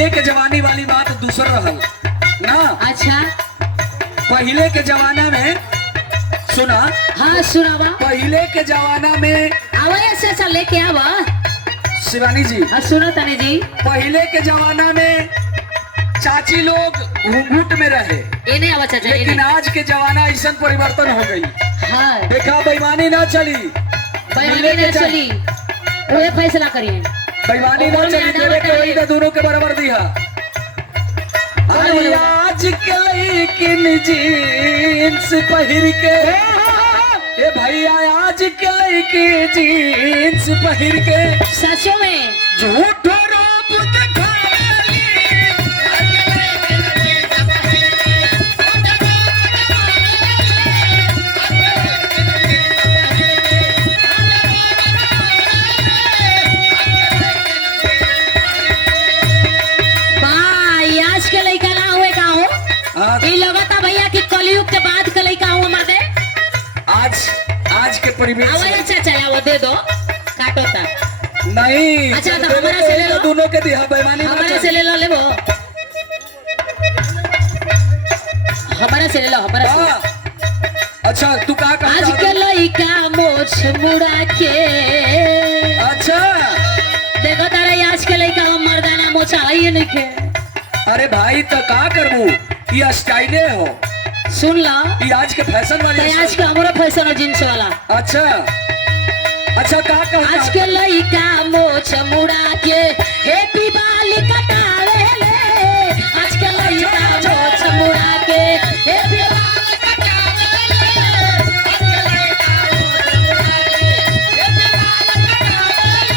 पहले के जवानी वाली बात दूसर रहल ना। अच्छा पहले के जमाना में सुना। हाँ सुनावा। पहले के जमाना में आवा ऐसे अच्छा लेके आवा शिवानी जी। हाँ सुनो तनी जी। पहले के जमाना में चाची लोग घूंघट में रहे, इन्हें आवा चाचा लेकिन इन्हें। आज के जमाना ऐसा परिवर्तन हो गई। हाँ देखा बेईमानी ना चली, बेईमानी नहीं चली, वो फैसला करिए। बेईमानी ना चली, देवे के वही ना दोनों के बराबर दिया। अरे आज के लेकिन जीन्स पहिर के ए भैया, आज के लेकिन जीन्स पहिर के सचो में झूठो रूप दिखावेली। भाई आज के लड़का ना हुए का हो। हाँ, ये लगता भैया कि कलयुग के बाद के लड़का हुआ मर्दे। आज के परिवेश आवा में चाचा आवा दे दो काटो ता। नहीं। अच्छा, तो हमारा से ले लो। दोनों के दिया बेईमानी ना हमारे चली। से ले लो लेबो। हमारे से ले लो हमारे से। हाँ। अच्छा तू कहा आज के लड़का मोछ मुड़ा के अच्छा देखो तारे आज के लड़का मर्दाना मोछा है नहीं के। अरे भाई तो का करबू, ये स्टाइले हो, सुन लो ये आज के फैशन वाली तो आज के हमारा फैशन है जींस वाला। अच्छा अच्छा का आज के लड़का मोछ मुड़ा के हैप्पी बाल कटावे ले। आज के लड़का मोछ मुड़ा के हैप्पी बाल कटावे ले। आज के लड़का मोछ मुड़ा के हैप्पी बाल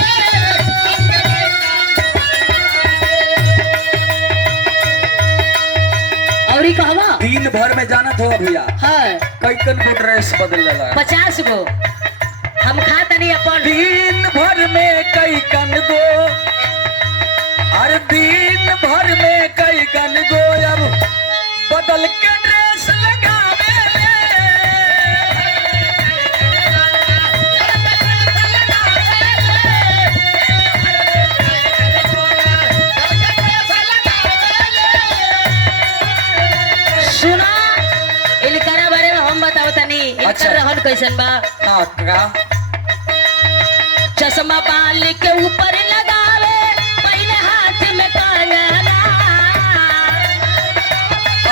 कटावे ले। और ही कहवा दिन भर में जाना हो भैया है कैकन को ड्रेस बदल रहा है। 50 गो हम खाता नहीं अपन। दिन भर में कैकन गो, अरे दिन भर में कैकन गो अब बदल के ड्रेस लगावे सुना इनकरा बारे में हम बताओ तनी। इनकर अच्छा। रहन कैसन बा। हाँ का चश्मा बाल के ऊपर लगावे, पहले हाथ में कंगना।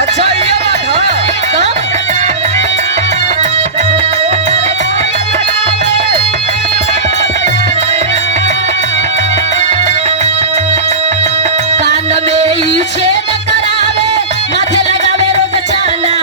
अच्छा ये बात है। कब कान में ई छेद करावे, माथे लगावे रोज चांदना।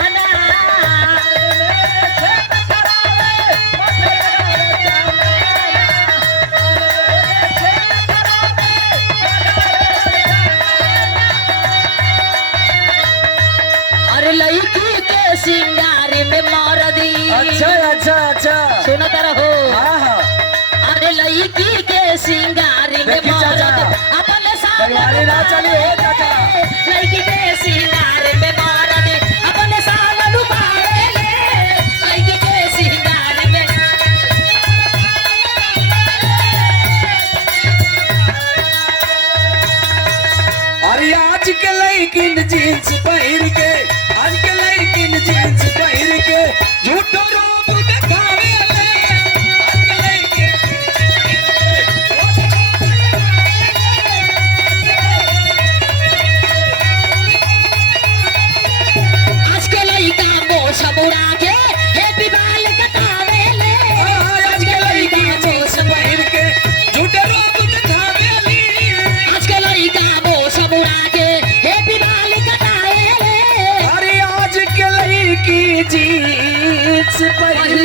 अरे लड़की के सिंगार में मार दी। अच्छा अच्छा अच्छा सुनो तारा हो। हाँ हाँ अरे लड़की के सिंगार में देखी मार चाचा, दी। अपने सामने परिवारी ना चली हो चाचा। लड़की के सिंगार में मार दी। अपने सामने डुबाए ले। लड़की के सिंगार में अरे आज के लेकिन जीन्स पहिर के, आज के लेकिन जीन्स पहिर के झूठो रूप दिखावे ले। आज के लेकिन आज के लड़का मोछ मुड़ा के हैप्पी बाल कटावे ले। आज के लेकिन जीन्स पहिर के झूठो रूप दिखावे ले। आज के लड़का मोछ मुड़ा के हैप्पी बाल कटावे ले। अरे आज के लेकिन जीन्स पहिर